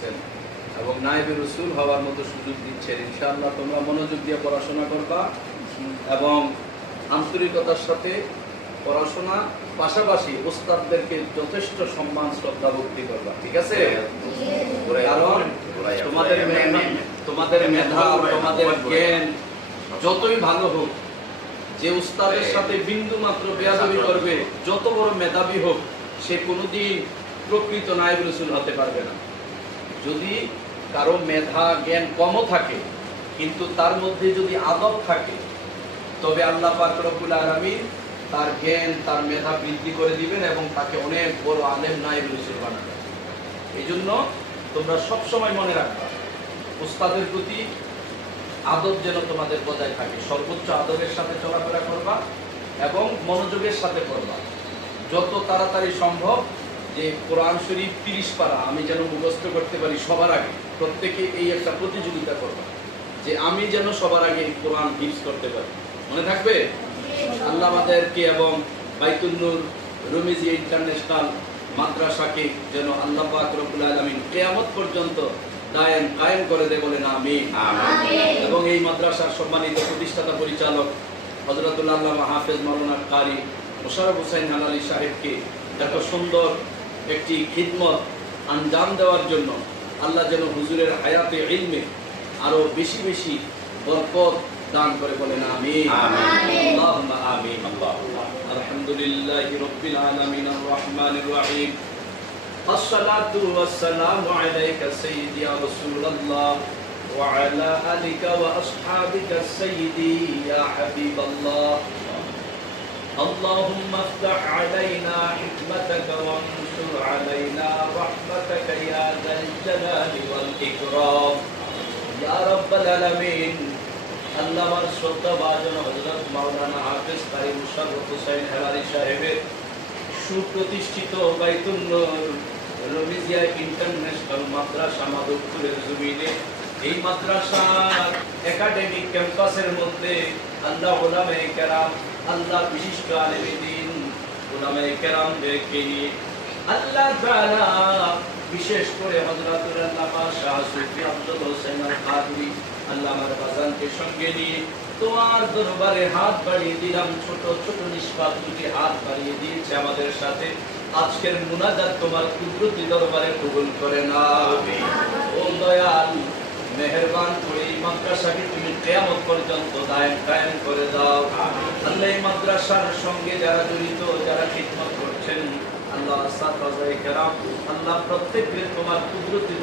করতেছেন এবং নায়েবে রসুল হওয়ার মতো সুযোগ দিচ্ছেন। ইনশাআল্লাহ তোমরা মনোযোগ দিয়ে পড়াশোনা করবা এবং আন্তরিকতার সাথে পড়াশোনা পাশাপাশি ওস্তাদদেরকে যথেষ্ট সম্মান, শ্রদ্ধা, ভক্তি করবা। ঠিক আছে? কারণ তোমাদের তোমাদের মেধা, তোমাদের জ্ঞান যতই ভালো হোক, যে উস্তাদের সাথে বিন্দু মাত্র বেয়াদবি করবে, যত বড় মেধাবী হোক, সে কোনোদিন প্রকৃত নায়ক রসুল হতে পারবে না। যদি কারও মেধা, জ্ঞান কমও থাকে, কিন্তু তার মধ্যে যদি আদব থাকে, তবে আল্লাহ পাক রব্বুল আলামিন তার জ্ঞান, তার মেধা বৃদ্ধি করে দিবেন এবং তাকে অনেক বড় আলেম নাইব রসুল বানাবেন। এই জন্য তোমরা সবসময় মনে রাখবা, উস্তাদের প্রতি আদব যেন তোমাদের বজায় থাকে। সর্বোচ্চ আদবের সাথে চলাফেরা করবা এবং মনোযোগের সাথে করবা। যত তাড়াতাড়ি সম্ভব যে কোরআন শরীফ তিরিশ পারা আমি যেন মুখস্থ করতে পারি সবার আগে প্রত্যেকে এই একটা প্রতিযোগিতা করবা যে আমি যেন সবার আগে কোরআন হিপস করতে পারি। মনে থাকবে? আল্লাহ আমাদেরকে এবং বাইতুন্নুর রমিজি ইন্টারন্যাশনাল মাদ্রাসাকে যেন আল্লাহ পাক রব্বুল আলামিন কিয়ামত পর্যন্ত দায়েম কায়েম করে দেয় বলেন আমি এবং এই মাদ্রাসার সম্মানিত প্রতিষ্ঠাতা পরিচালক হজরতুল্লাহ হাফেজ মাওলানা কারি মোশারফ হোসেন হালালি সাহেবকে এত সুন্দর একটি খিদমত আঞ্জাম দেওয়ার জন্য আল্লাহ যেন হুজুরের হায়াতে ইলমে আরো বেশি বেশি বরকত দান করে বলেন আমি আল্লাহুম্মা আমিন আলহামদুলিল্লাহি রাব্বিল আলামিন আর রহমানির রহিম الصلاة والسلام عليك سيدي يا رسول الله وعلى آلك وأصحابك سيدي يا حبيب الله اللهم افتح علينا حكمتك وانشر علينا رحمتك يا ذا الجلال والإكرام يا رب العالمين আল্লাহ আমার শ্রদ্ধা ভাজন হজরত মাওলানা হাফিজ কারি মুশাররফ হোসেন হেলারি সাহেবের সুপ্রতিষ্ঠিত বাইতুল্নুর রমিজিয়া ইন্টারন্যাশনাল মাদ্রাসা মাধবপুরের জমিনে এই মাদ্রাসার একাডেমিক ক্যাম্পাসের মধ্যে আল্লাহ ওলামে কেরাম আল্লাহ বিশিষ্ট আলেমে দিন ওলামে কেরামদেরকে নিয়ে আল্লাহ তাআলা বিশেষ করে হযরতুল আল্লামা শাহ সুফি আব্দুল হোসেন আল কাদরি আল্লাহ আমার বাজানকে সঙ্গে নিয়ে তোমার দরবারে হাত বাড়িয়ে দিলাম ছোট ছোট নিষ্পাপ দুটি হাত বাড়িয়ে দিয়েছে আমাদের সাথে। আজকের মুনাজাত তোমার কুদরতি দরবারে কবুল করে নাও। ও দয়াল মেহেরবান করে এই মাদ্রাসাকে তুমি কেয়ামত পর্যন্ত দায়ন কায়েম করে দাও। আল্লাহ মাদ্রাসার সঙ্গে যারা জড়িত, যারা খিদমত করছেন, আল্লাহ আল্লাহ প্রত্যেককে তোমার কুদরতি